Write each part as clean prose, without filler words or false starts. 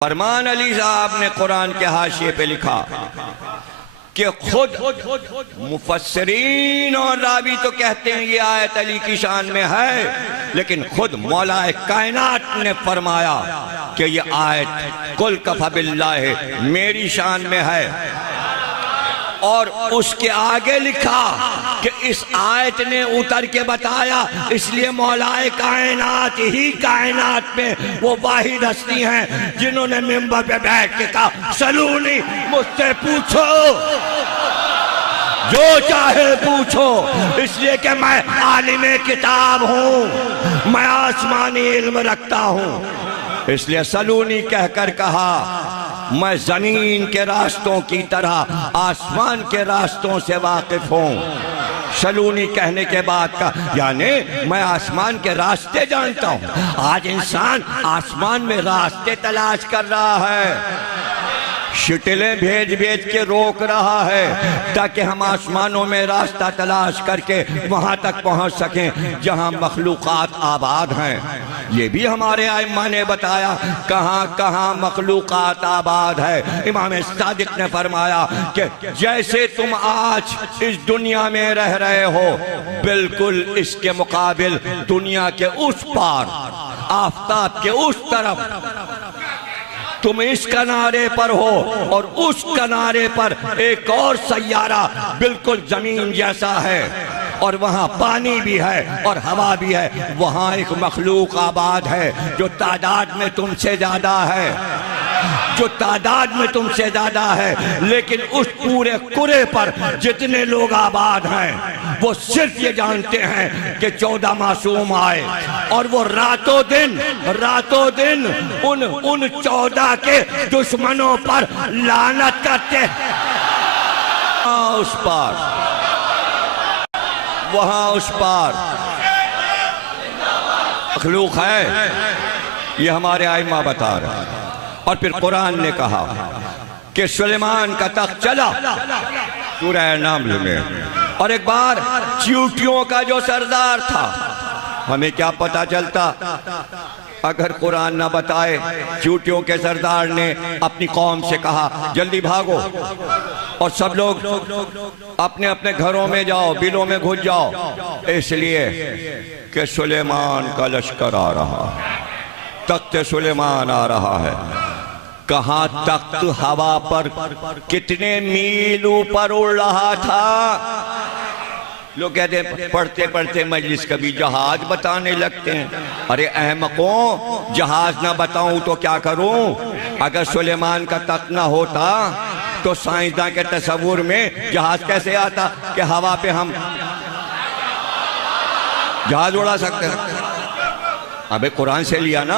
फरमान अली साहब ने कुरान के हाशिए पे लिखा कि खुद मुफस्सिरीन और रावी तो कहते हैं ये आयत अली की शान में है, लेकिन खुद मौलाए कायनात ने फरमाया कि ये आयत कुल कफ़ा बिल्लाह मेरी शान में है। और उसके आगे लिखा कि इस आयत ने उतर के बताया, इसलिए मौलाए कायनात ही कायनात में वो वाहिद हस्ती हैं जिन्होंने मिंबर पे बैठ के कहा सलूनी मुझसे पूछो जो चाहे पूछो, इसलिए कि मैं आलिमे किताब हूँ, मैं आसमानी इल्म रखता हूँ। इसलिए सलूनी कहकर कहा मैं जमीन के रास्तों की तरह आसमान के रास्तों से वाकिफ हूँ। सलूनी कहने के बाद का यानी मैं आसमान के रास्ते जानता हूँ। आज इंसान आसमान में रास्ते तलाश कर रहा है, शिटिलें भेज भेज के रोक रहा है ताकि हम आसमानों में रास्ता तलाश करके वहां तक पहुंच सकें जहां मखलूकात आबाद हैं। ये भी हमारे आइम्मा ने बताया कहां कहां मखलूकात आबाद है। इमाम सादिक ने फरमाया कि जैसे तुम आज इस दुनिया में रह रहे हो, बिल्कुल इसके मुकाबिल दुनिया के उस पार आफताब के उस तरफ तुम इस किनारे पर हो और उस किनारे पर एक और सैयारा बिल्कुल जमीन जैसा है और वहाँ पानी भी है और हवा भी है। वहाँ एक मखलूक आबाद है जो तादाद में तुमसे ज्यादा है, जो तादाद में तुमसे ज्यादा है, लेकिन उस पूरे कुरे पर जितने लोग आबाद हैं वो सिर्फ ये जानते हैं कि 14 मासूम आए और वो रातों दिन उन 14 के दुश्मनों पर लानत करते। उस पार वहां उस पार मखलूक है, ये हमारे आइम्मा बता रहे हैं। और फिर कुरान ने कहा कि सुलेमान का तख्त चला सूरह नामल में, और एक बार चींटियों का जो सरदार था, हमें क्या पता चलता अगर कुरान ना बताए। चींटियों के सरदार ने अपनी कौम से कहा जल्दी भागो और सब लोग अपने अपने घरों में जाओ, बिलों में घुस जाओ, इसलिए कि सुलेमान का लश्कर आ रहा है, तख्त सुलेमान आ रहा है। कहाँ तख्त हवा पर कितने मील ऊपर उड़ रहा था। लोग कहते पढ़ते पढ़ते मजलिस कभी जहाज बताने लगते हैं। अरे अहमकों, जहाज ना बताऊं तो क्या करूं? अगर सुलेमान का तख्त ना होता तो साइंसदान के तस्वुर में जहाज कैसे आता कि हवा पे हम जहाज उड़ा सकते हैं? अबे कुरान से लिया ना,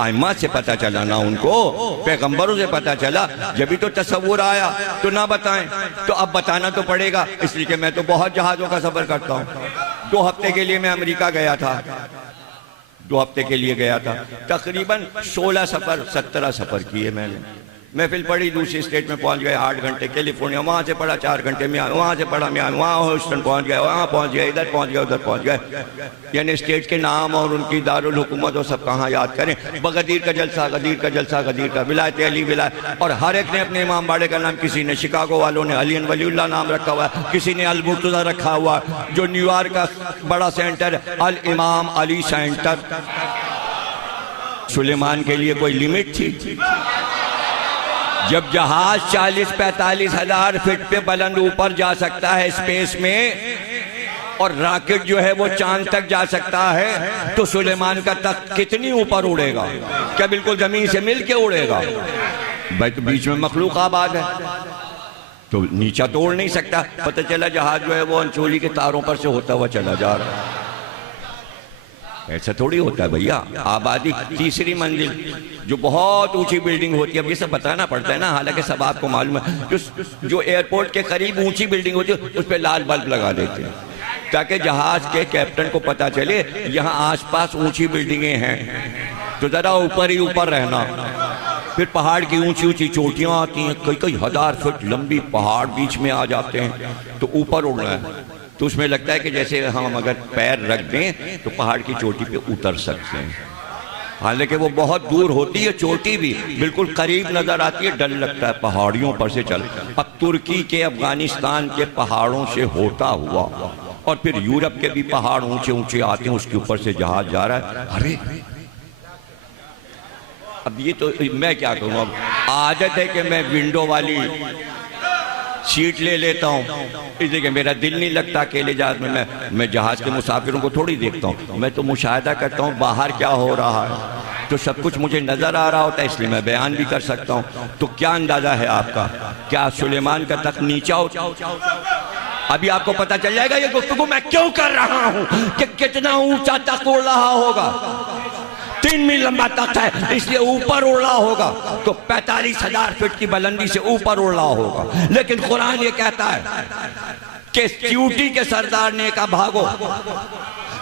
आइम्मा से पता चला ना, उनको पैगंबरों से पता चला, जब भी तो तस्वुर आया तो ना बताएं, तो अब बताना तो पड़ेगा। इसलिए कि मैं तो बहुत जहाज़ों का सफ़र करता हूँ। 2 हफ्ते के लिए मैं अमेरिका गया था, 2 हफ्ते के लिए गया था, तकरीबन 16 सफ़र 17 सफ़र किए मैंने। महफिल पढ़ी, दूसरी स्टेट में पहुंच गए 8 घंटे, कैलिफोर्निया, वहाँ से पढ़ा 4 घंटे में, वहाँ से पढ़ा मैं, वहाँ ह्यूस्टन पहुंच गए, वहाँ पहुंच गए, इधर पहुंच गए, उधर पहुंच गए। यानी स्टेट के नाम और उनकी दारुल हुकूमत और सब कहाँ याद करें। बगदीर का जलसा, गदीर का जलसा, गदीर का, विलायत अली विलायत, और हर एक ने अपने इमाम बाड़े का नाम, किसी ने शिकागो वालों ने अली वलीउल्लाह नाम रखा हुआ है, किसी ने अल मुर्तज़ा रखा हुआ, जो न्यूयॉर्क का बड़ा सेंटर अल इमाम अली सेंटर। सुलेमान के लिए कोई लिमिट थी? जब जहाज 40-45 हजार फीट पे बुलंद ऊपर जा सकता है स्पेस में, और रॉकेट जो है वो चांद तक जा सकता है, तो सुलेमान का तख्त कितनी ऊपर उड़ेगा? क्या बिल्कुल जमीन से मिल के उड़ेगा? भाई तो बीच में मखलूक आबाद है, तो नीचा तो उड़ नहीं सकता। पता चला जहाज जो है वो अंचोली के तारों पर से होता हुआ चला जा रहा है। ऐसा थोड़ी होता है भैया। आबादी 3री मंजिल जो बहुत ऊंची बिल्डिंग होती है, अब ये सब बताना पड़ता है ना, हालांकि सब आपको मालूम है। जो एयरपोर्ट के करीब ऊंची बिल्डिंग होती है उस पर लाल बल्ब लगा देते हैं ताकि जहाज के कैप्टन को पता चले यहाँ आसपास ऊंची बिल्डिंगें हैं, तो जरा ऊपर ही ऊपर रहना। फिर पहाड़ की ऊंची ऊंची चोटियां आती हैं, कई हजार फुट लंबी पहाड़ बीच में आ जाते हैं, तो ऊपर उड़ना है। तो उसमें लगता है कि जैसे हम अगर पैर रख दें तो पहाड़ की चोटी पे उतर सकते हैं। हालांकि वो बहुत दूर होती है, चोटी भी बिल्कुल करीब नजर आती है, डर लगता है पहाड़ियों पर से चल। अब तुर्की के, अफगानिस्तान के पहाड़ों से होता हुआ और फिर यूरोप के भी पहाड़ ऊंचे ऊंचे आते हैं, उसके ऊपर से जहाज जा रहा है। अरे अब ये तो मैं क्या करूँ, अब आदत है कि मैं विंडो वाली सीट ले लेता हूँ, इसलिए कि मेरा दिल नहीं लगता अकेले जहाज में। मैं जहाज के मुसाफिरों को थोड़ी देखता हूँ, मैं तो मुशाहिदा करता हूँ बाहर क्या हो रहा है, तो सब कुछ मुझे नजर आ रहा होता है, इसलिए मैं बयान भी कर सकता हूँ। तो क्या अंदाजा है आपका, क्या सुलेमान का तख्त नीचा होता? अभी आपको पता चल जाएगा ये गुफ्तगू मैं क्यों कर रहा हूँ, कि कितना ऊंचा तख्त उड़ रहा होगा। 3 मील लंबा तख्त है, इसलिए ऊपर उड़ रहा होगा, तो 45,000 फीट की बुलंदी से ऊपर उड़ रहा होगा। लेकिन कुरान ये कहता है कि चींटी के सरदार ने कहा भागो,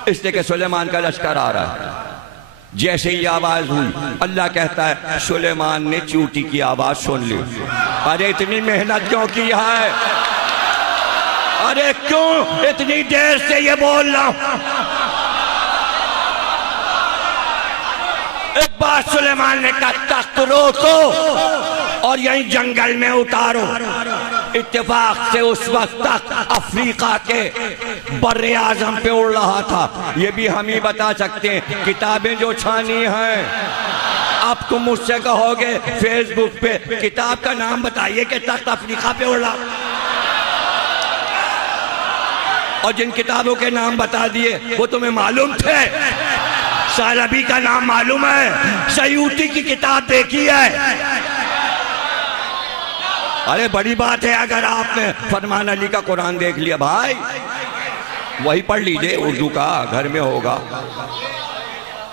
इसलिए कि सुलेमान का लश्कर आ रहा है। जैसे ही आवाज हुई, अल्लाह कहता है सुलेमान ने चींटी की आवाज सुन ली। अरे इतनी मेहनत क्यों की है, अरे क्यों इतनी देर से ये बोल रहा हूं। एक बार सुलेमान ने कहा तख्त रोको और यहीं जंगल में उतारो। इत्तेफाक से उस वक्त तक अफ्रीका के बर्रे आजम पे उड़ रहा था। ये भी हम ही बता सकते हैं, किताबें जो छानी हैं। अब तुम मुझसे कहोगे फेसबुक पे किताब का नाम बताइए कि तख्त अफ्रीका पे उड़ रहा, और जिन किताबों के नाम बता दिए वो तुम्हें मालूम थे। सालबी का नाम मालूम है, सयूती की किताब देखी है। अरे बड़ी बात है अगर आपने फरमान अली का कुरान देख लिया, भाई वही पढ़ लीजिए, उर्दू का घर में होगा।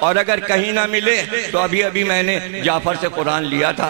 और अगर कहीं ना मिले तो अभी अभी मैंने जाफर से कुरान लिया था,